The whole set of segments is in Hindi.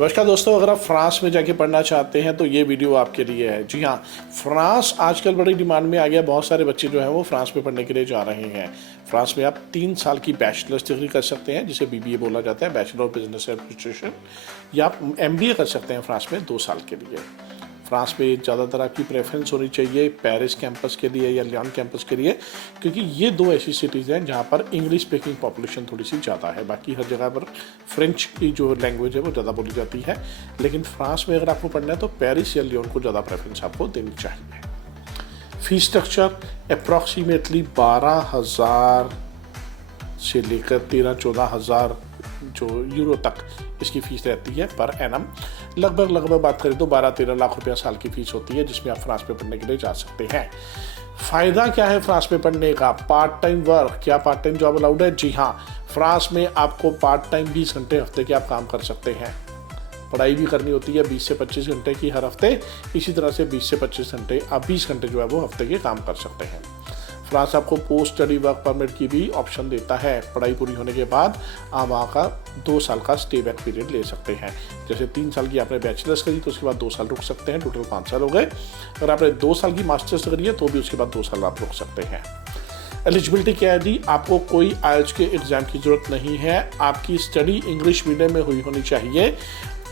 नमस्कार दोस्तों, अगर आप फ्रांस में जाके पढ़ना चाहते हैं तो ये वीडियो आपके लिए है। जी हाँ, फ्रांस आजकल बड़ी डिमांड में आ गया। बहुत सारे बच्चे जो हैं वो फ्रांस में पढ़ने के लिए जा रहे हैं। फ्रांस में आप 3 साल की बैचलर्स डिग्री कर सकते हैं, जिसे बीबीए बोला जाता है, बैचलर ऑफ बिजनेस एडमिनिस्ट्रेशन, या आप एमबीए कर सकते हैं फ्रांस में 2 साल के लिए। फ्रांस में ज़्यादातर आपकी प्रेफरेंस होनी चाहिए पेरिस कैंपस के लिए या लियोन कैंपस के लिए, क्योंकि ये 2 ऐसी सिटीज़ हैं जहाँ पर इंग्लिश स्पीकिंग पॉपुलेशन थोड़ी सी ज़्यादा है। बाकी हर जगह पर फ्रेंच की जो लैंग्वेज है वो ज़्यादा बोली जाती है, लेकिन फ्रांस में अगर आपको पढ़ना है तो पेरिस या लियोन को ज़्यादा प्रेफरेंस आपको देनी चाहिए। फीस स्ट्रक्चर अप्रॉक्सीमेटली 12,000 से लेकर 13-14,000 जो यूरो तक इसकी फ़ीस रहती है पर एनम। लगभग बात करें तो 12-13 लाख रुपया साल की फ़ीस होती है, जिसमें आप फ्रांस में पढ़ने के लिए जा सकते हैं। फ़ायदा क्या है फ्रांस में पढ़ने का? Part time work. क्या पार्ट टाइम जॉब अलाउड है? जी हाँ, फ्रांस में आपको पार्ट टाइम 20 घंटे हफ्ते के आप काम कर सकते हैं। पढ़ाई भी करनी होती है 20 से 25 घंटे की हर हफ्ते। इसी तरह से 20 से 25 घंटे, आप 20 घंटे जो है वो हफ्ते के काम कर सकते हैं। फ्रांस आपको पोस्ट स्टडी वर्क परमिट की भी ऑप्शन देता है। पढ़ाई पूरी होने के बाद आप वहाँ का 2 साल का स्टे बैक पीरियड ले सकते हैं। जैसे 3 साल की आपने बैचलर्स करी तो उसके बाद 2 साल रुक सकते हैं, टोटल 5 साल हो गए। अगर आपने 2 साल की मास्टर्स करी है तो भी उसके बाद 2 साल आप रुक सकते हैं। एलिजिबिलिटी क्या है जी? आपको कोई आईएलटीएस के एग्ज़ाम की ज़रूरत नहीं है। आपकी स्टडी इंग्लिश मीडियम में हुई होनी चाहिए।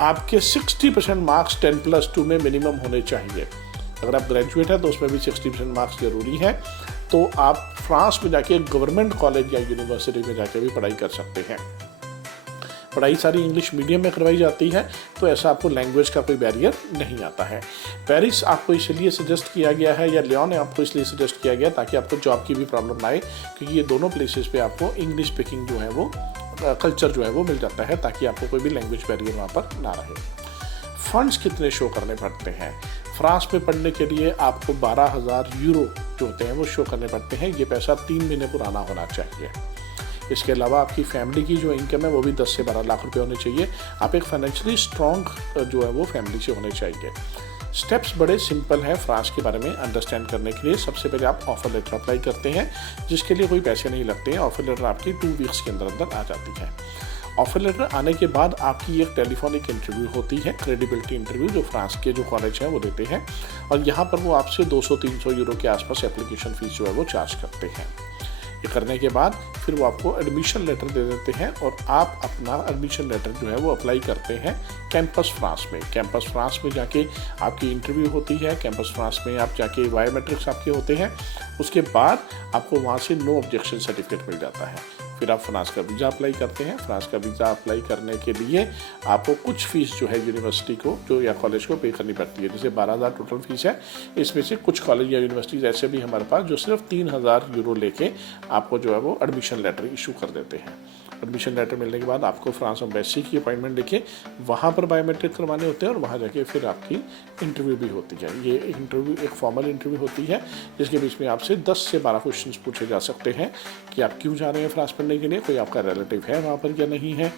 आपके 60% मार्क्स 10+2 में मिनिमम होने चाहिए। अगर आप ग्रेजुएट हैं तो उसमें भी 60% मार्क्स जरूरी है। तो आप फ्रांस में जाके गवर्नमेंट कॉलेज या यूनिवर्सिटी में जाके भी पढ़ाई कर सकते हैं। पढ़ाई सारी इंग्लिश मीडियम में करवाई जाती है, तो ऐसा आपको लैंग्वेज का कोई बैरियर नहीं आता है। पेरिस आपको इसलिए सजेस्ट किया गया है, या लियोन आपको इसलिए सजेस्ट किया गया ताकि आपको जॉब की भी प्रॉब्लम ना आए, क्योंकि ये दोनों प्लेसेस पे आपको इंग्लिश स्पीकिंग जो है वो कल्चर जो है वो मिल जाता है, ताकि आपको कोई भी लैंग्वेज बैरियर वहाँ पर ना रहे। फंड्स कितने शो करने पड़ते हैं? फ्रांस में पढ़ने के लिए आपको 12,000 यूरो जो होते हैं वो शो करने पड़ते हैं। ये पैसा 3 महीने पुराना होना चाहिए। इसके अलावा आपकी फैमिली की जो इनकम है वो भी 10 से 12 लाख रुपए होने चाहिए। आप एक फाइनेंशियली स्ट्रॉन्ग जो है वो फैमिली से होने चाहिए। स्टेप्स बड़े सिंपल हैं फ्रांस के बारे में अंडरस्टैंड करने के लिए। सबसे पहले आप ऑफर लेटर अप्लाई करते हैं, जिसके लिए कोई पैसे नहीं लगते हैं। ऑफर लेटर आपकी 2 वीक्स के अंदर आ जाती है। ऑफर लेटर आने के बाद आपकी एक टेलीफोनिक इंटरव्यू होती है, क्रेडिबिलिटी इंटरव्यू, जो फ्रांस के जो कॉलेज हैं वो देते हैं, और यहाँ पर वो आपसे 200-300 यूरो के आसपास एप्लीकेशन फ़ीस जो है वो चार्ज करते हैं। ये करने के बाद फिर वो आपको एडमिशन लेटर दे देते हैं, और आप अपना एडमिशन लेटर जो है वो अप्लाई करते हैं कैंपस फ्रांस में। कैंपस फ्रांस में जाके आपकी इंटरव्यू होती है। कैंपस फ्रांस में आप जाके बायोमेट्रिक्स आपके होते हैं। उसके बाद आपको वहाँ से नो ऑब्जेक्शन सर्टिफिकेट मिल जाता है। फिर आप फ्रांस का वीज़ा अप्लाई करते हैं। फ्रांस का वीज़ा अप्लाई करने के लिए आपको कुछ फ़ीस जो है यूनिवर्सिटी को जो या कॉलेज को पे करनी पड़ती है। जैसे 12,000 टोटल फ़ीस है, इसमें से कुछ कॉलेज या यूनिवर्सिटीज़ ऐसे भी हमारे पास जो सिर्फ 3,000 यूरो लेके आपको जो है वो एडमिशन लेटर इशू कर देते हैं। एडमिशन लेटर मिलने के बाद आपको फ्रांस एम्बेसी की अपॉइंटमेंट लेके वहाँ पर बायोमेट्रिक करवाने होते हैं, और वहाँ जाके फिर आपकी इंटरव्यू भी होती है। ये इंटरव्यू एक फॉर्मल इंटरव्यू होती है, जिसके बीच में आपसे 10 से 12 क्वेश्चंस पूछे जा सकते हैं कि आप क्यों जा रहे हैं फ्रांस पढ़ने के लिए, कोई आपका रिलेटिव है वहाँ पर या नहीं है,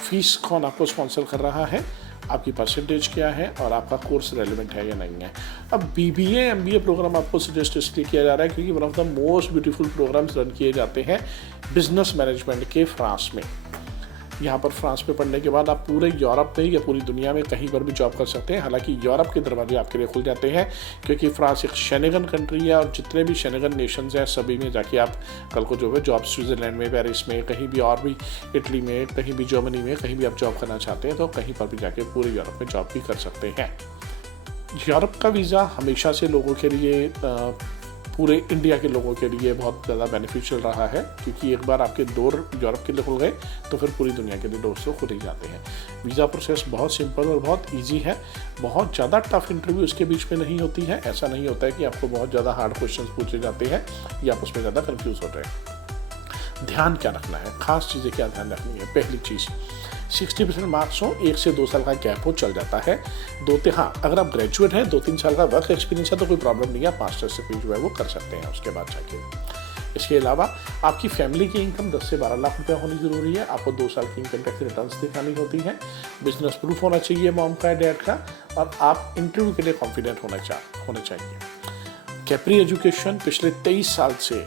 फीस कौन आपको स्पॉन्सर कर रहा है, आपकी परसेंटेज क्या है, और आपका कोर्स रेलिवेंट है या नहीं है। अब बीबीए एमबीए प्रोग्राम आपको सजेस्ट इसलिए किया जा रहा है क्योंकि one of the most beautiful programmes run किए जाते हैं बिजनेस मैनेजमेंट के फ्रांस में। यहाँ पर फ्रांस में पढ़ने के बाद आप पूरे यूरोप में या पूरी दुनिया में कहीं पर भी जॉब कर सकते हैं। हालांकि यूरोप के दरवाजे आपके लिए खुल जाते हैं, क्योंकि फ्रांस एक शेनेगन कंट्री है, और जितने भी शेनेगन नेशंस हैं सभी में जाके आप कल को जो है जॉब, स्विट्ज़रलैंड में, पेरिस में, कहीं भी और भी, इटली में, कहीं भी जर्मनी में, कहीं भी आप जॉब करना चाहते हैं तो कहीं पर भी जाके पूरे यूरोप में जॉब भी कर सकते हैं। यूरोप का वीज़ा हमेशा से लोगों के लिए, पूरे इंडिया के लोगों के लिए बहुत ज़्यादा बेनिफिशियल रहा है, क्योंकि एक बार आपके डोर यूरोप के लिए खुल गए तो फिर पूरी दुनिया के लिए डोर से खुल ही जाते हैं। वीज़ा प्रोसेस बहुत सिंपल और बहुत इजी है। बहुत ज़्यादा टफ इंटरव्यू इसके बीच में नहीं होती है। ऐसा नहीं होता है कि आपको बहुत ज़्यादा हार्ड क्वेश्चन पूछे जाते हैं या आप उसमें ज़्यादा कन्फ्यूज़ होते हैं। ध्यान क्या रखना है, खास चीज़ें क्या ध्यान रखनी है? पहली चीज़, 60% मार्क्स हो, 1 से 2 साल का गैप हो, चल जाता है। हाँ, अगर आप ग्रेजुएट हैं, 2-3 साल का वर्क एक्सपीरियंस है तो कोई प्रॉब्लम नहीं है, आप मास्टर्स से जो है वो कर सकते हैं उसके बाद जाके। इसके अलावा आपकी फैमिली की इनकम 10 से 12 लाख रुपया होनी ज़रूरी है। आपको 2 साल की इनकम टैक्स रिटर्न्स दिखानी होती है। बिजनेस प्रूफ होना चाहिए मॉम का, डैड का, और आप इंटरव्यू के लिए कॉन्फिडेंट होने चाहिए। कैप्री एजुकेशन पिछले 23 साल से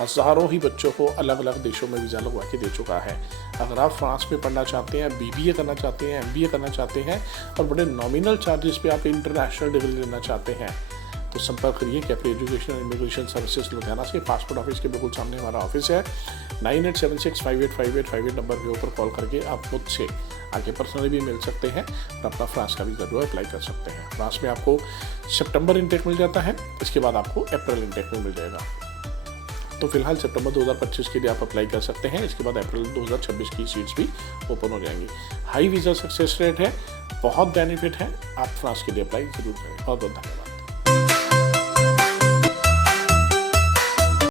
हज़ारों ही बच्चों को अलग अलग देशों में वीज़ा लगवा के दे चुका है। अगर आप फ्रांस में पढ़ना चाहते हैं, BBA करना चाहते हैं, MBA करना चाहते हैं और बड़े नॉमिनल चार्जेस पे आप इंटरनेशनल डिग्री लेना चाहते हैं तो संपर्क करिए Capri education and immigration services Ludhiana से। पासपोर्ट ऑफिस के बिल्कुल सामने हमारा ऑफिस है। 9876585858 नंबर के ऊपर कॉल करके आप मुझसे आगे पर्सनली भी मिल सकते हैं और अपना फ्रांस का वीज़ा जो है अप्लाई कर सकते हैं। फ्रांस में आपको सितंबर इनटेक मिल जाता है, इसके बाद आपको अप्रैल इनटेक में मिल जाएगा। तो फिलहाल सितंबर 2025 के लिए आप अप्लाई कर सकते हैं, इसके बाद अप्रैल 2026 की सीट्स भी ओपन हो जाएंगी। हाई वीज़ा सक्सेस रेट है, बहुत बेनिफिट है, आप फ्रांस के लिए अप्लाई जरूर करें। बहुत बहुत धन्यवाद।